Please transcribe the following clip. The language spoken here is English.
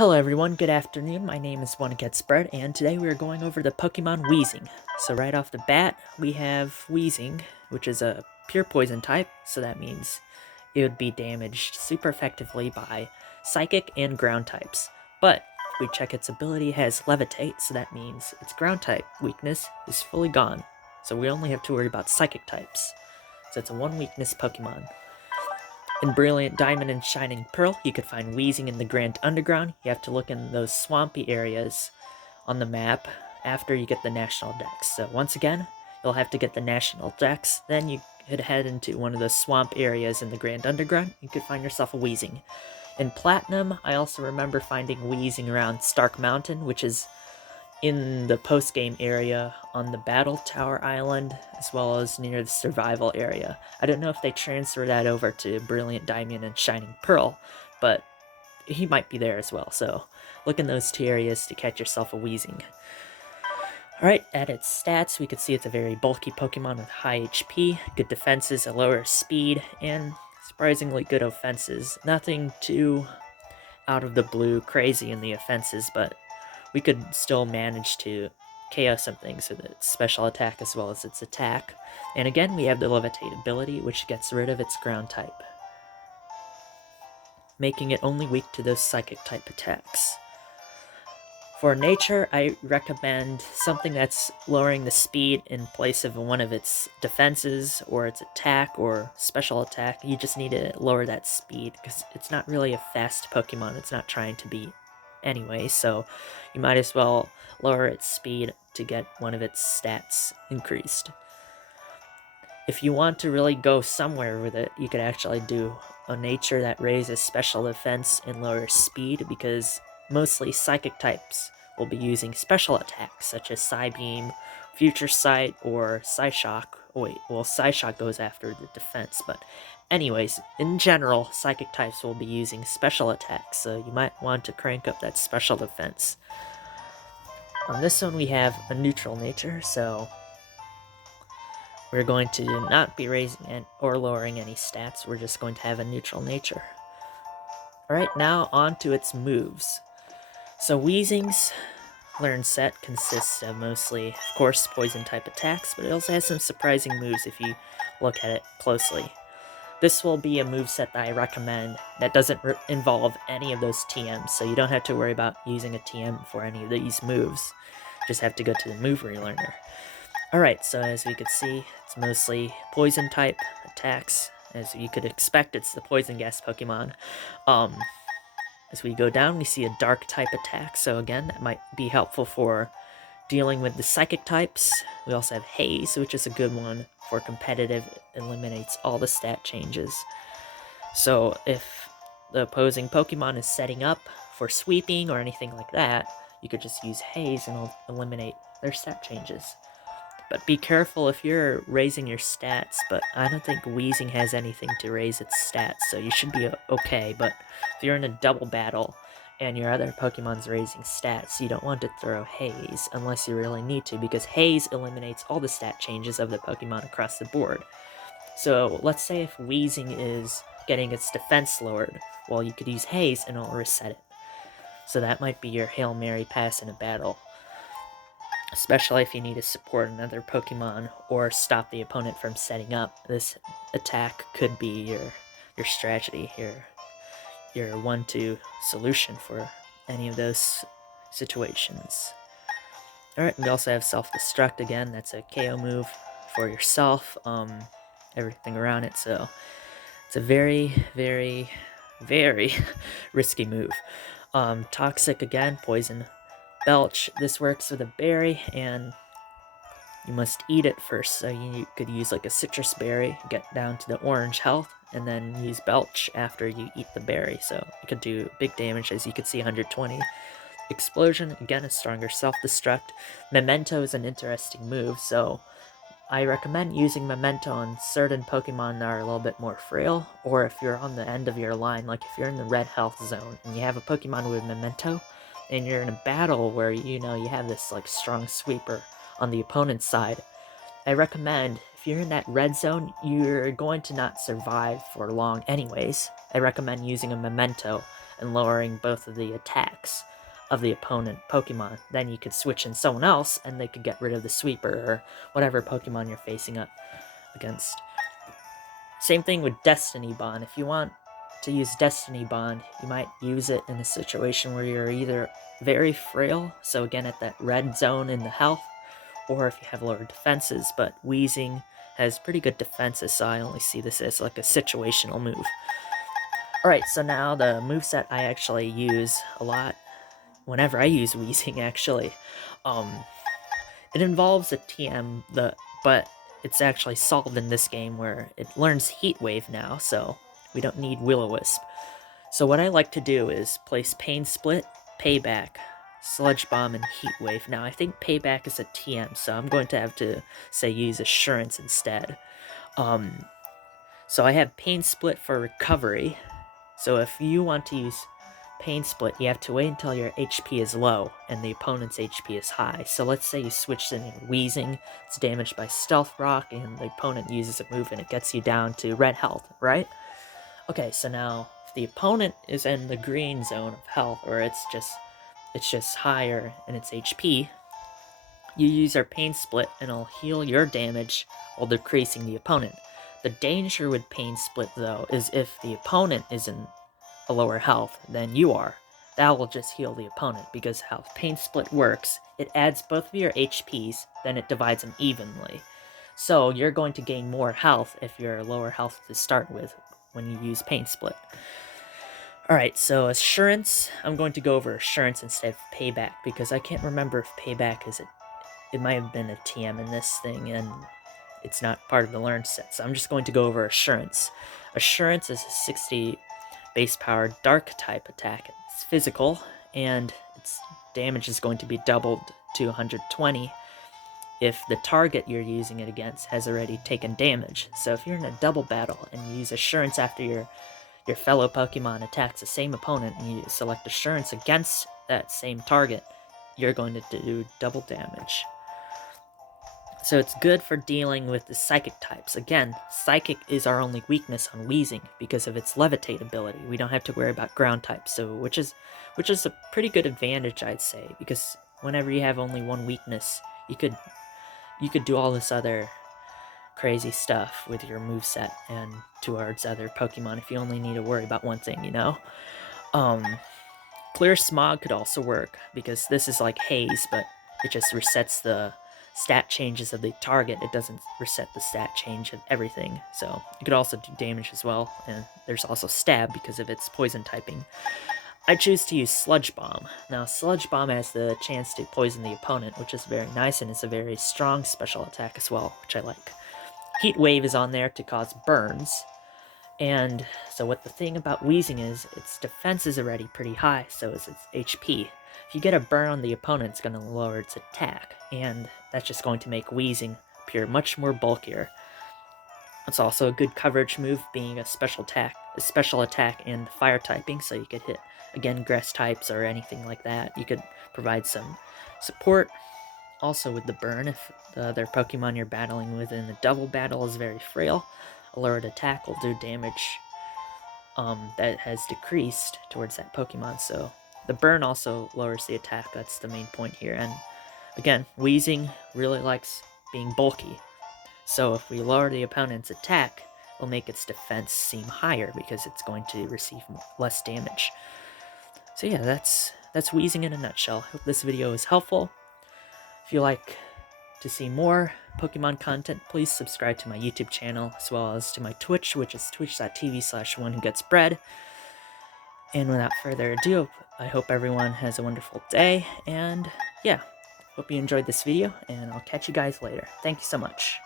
Hello everyone, good afternoon, my name is OneGetSpread, and today we are going over the Pokemon Weezing. So right off the bat, we have Weezing, which is a pure poison type, so that means it would be damaged super effectively by Psychic and Ground types. But if we check its ability, it has Levitate, so that means its Ground type weakness is fully gone. So we only have to worry about Psychic types. So it's a 1 weakness Pokemon. In Brilliant Diamond and Shining Pearl, you could find Weezing in the Grand Underground. You have to look in those swampy areas on the map after you get the National Dex. So once again, you'll have to get the National Dex, then you could head into one of those swamp areas in the Grand Underground. You could find yourself a Weezing. In Platinum, I also remember finding Weezing around Stark Mountain, which is in the post-game area on the Battle Tower Island, as well as near the Survival area. I don't know if they transfer that over to Brilliant Diamond and Shining Pearl, but he might be there as well, so look in those 2 areas to catch yourself a Weezing. Alright, at its stats, we could see it's a very bulky Pokemon with high HP, good defenses, a lower speed, and surprisingly good offenses. Nothing too out of the blue crazy in the offenses, but we could still manage to KO some things with its special attack as well as its attack. And again, we have the Levitate ability, which gets rid of its ground type, making it only weak to those psychic type attacks. For nature, I recommend something that's lowering the speed in place of one of its defenses or its attack or special attack. You just need to lower that speed because it's not really a fast Pokemon. It's not trying to be anyway, so you might as well lower its speed to get one of its stats increased. If you want to really go somewhere with it, you could actually do a nature that raises special defense and lowers speed, because mostly psychic types will be using special attacks such as Psybeam, Future Sight, or Psyshock. Oh wait, well, Psyshock goes after the defense, but anyways, in general, psychic types will be using special attacks, so you might want to crank up that special defense. On this one, we have a neutral nature, so we're going to not be raising or lowering any stats. We're just going to have a neutral nature. Alright, now on to its moves. So Weezing's learn set consists of mostly, of course, poison type attacks, but it also has some surprising moves if you look at it closely. This will be a moveset that I recommend that doesn't involve any of those TMs, so you don't have to worry about using a TM for any of these moves. Just have to go to the move relearner. Alright, so as we could see, it's mostly poison type attacks. As you could expect, it's the poison gas Pokemon. As we go down, we see a dark type attack, so again, that might be helpful for dealing with the psychic types. We also have Haze, which is a good one for competitive, eliminates all the stat changes. So if the opposing Pokemon is setting up for sweeping or anything like that, you could just use Haze and it'll eliminate their stat changes. But be careful if you're raising your stats, but I don't think Weezing has anything to raise its stats, so you should be okay. But if you're in a double battle and your other Pokemon's raising stats, you don't want to throw Haze unless you really need to, because Haze eliminates all the stat changes of the Pokemon across the board. So let's say if Weezing is getting its defense lowered, well, you could use Haze and it'll reset it. So that might be your Hail Mary pass in a battle, especially if you need to support another Pokemon or stop the opponent from setting up. This attack could be your strategy, your 1-2 solution for any of those situations. Alright, we also have Self-Destruct again. That's a KO move for yourself, everything around it, so it's a very, very, very risky move. Toxic again, poison belch. This works with a berry, and you must eat it first, so you could use like a citrus berry, get down to the orange health, and then use belch after you eat the berry, so you could do big damage. As you can see, 120. Explosion, again, a stronger self-destruct. Memento is an interesting move, so I recommend using Memento on certain Pokemon that are a little bit more frail, or if you're on the end of your line, like if you're in the red health zone and you have a Pokemon with Memento, and you're in a battle where you have this like strong sweeper on the opponent's side, I recommend, if you're in that red zone, you're going to not survive for long anyways. I recommend using a Memento and lowering both of the attacks of the opponent Pokemon. Then you could switch in someone else, and they could get rid of the sweeper or whatever Pokemon you're facing up against. Same thing with Destiny Bond. If you want to use Destiny Bond, you might use it in a situation where you're either very frail, so again at that red zone in the health, or if you have lower defenses, but Weezing has pretty good defenses, so I only see this as like a situational move. Alright, so now the moveset I actually use a lot whenever I use Weezing, actually. It involves a TM, but it's actually solved in this game where it learns Heat Wave now, so we don't need Will-O-Wisp. So what I like to do is place Pain Split, Payback, Sludge Bomb, and Heat Wave. Now, I think Payback is a TM, so I'm going to have to, say, use Assurance instead. So I have Pain Split for recovery. So if you want to use Pain Split, you have to wait until your HP is low and the opponent's HP is high. So let's say you switch in Weezing, it's damaged by Stealth Rock, and the opponent uses a move and it gets you down to red health, right? Okay, so now if the opponent is in the green zone of health, or it's just higher in its HP, you use our Pain Split and it'll heal your damage while decreasing the opponent. The danger with Pain Split, though, is if the opponent is in a lower health than you are, that will just heal the opponent, because how Pain Split works, it adds both of your HPs, then it divides them evenly. So you're going to gain more health if you're lower health to start with when you use Pain Split. Alright, so Assurance, I'm going to go over Assurance instead of Payback, because I can't remember if Payback is it might have been a TM in this thing, and it's not part of the learned set, so I'm just going to go over Assurance. Assurance is a 60 base power dark type attack. It's physical, and its damage is going to be doubled to 120 if the target you're using it against has already taken damage. So if you're in a double battle and you use Assurance after your fellow Pokemon attacks the same opponent and you select Assurance against that same target, you're going to do double damage. So it's good for dealing with the Psychic types. Again, Psychic is our only weakness on Weezing because of its Levitate ability. We don't have to worry about ground types, so which is a pretty good advantage, I'd say, because whenever you have only one weakness, you could do all this other crazy stuff with your moveset and towards other Pokemon if you only need to worry about one thing, you know? Clear Smog could also work, because this is like Haze, but it just resets the stat changes of the target. It doesn't reset the stat change of everything, so it could also do damage as well, and there's also Stab because of its poison typing. I choose to use Sludge Bomb. Now, Sludge Bomb has the chance to poison the opponent, which is very nice, and it's a very strong special attack as well, which I like. Heat Wave is on there to cause burns, and so what the thing about Weezing is, its defense is already pretty high, so is its HP. If you get a burn on the opponent, it's going to lower its attack, and that's just going to make Weezing appear much more bulkier. It's also a good coverage move, being a special attack and fire typing, so you could hit, again, grass types or anything like that. You could provide some support. Also with the burn, if the other Pokemon you're battling with in a double battle is very frail, a lowered attack will do damage that has decreased towards that Pokemon, so the burn also lowers the attack. That's the main point here. And again, Weezing really likes being bulky, so if we lower the opponent's attack, it'll make its defense seem higher because it's going to receive less damage. So yeah, that's Weezing in a nutshell. Hope this video was helpful. If you like to see more Pokemon content, please subscribe to my YouTube channel, as well as to my Twitch, which is twitch.tv/onewhogetsbread. And without further ado, I hope everyone has a wonderful day, and yeah, hope you enjoyed this video, and I'll catch you guys later. Thank you so much.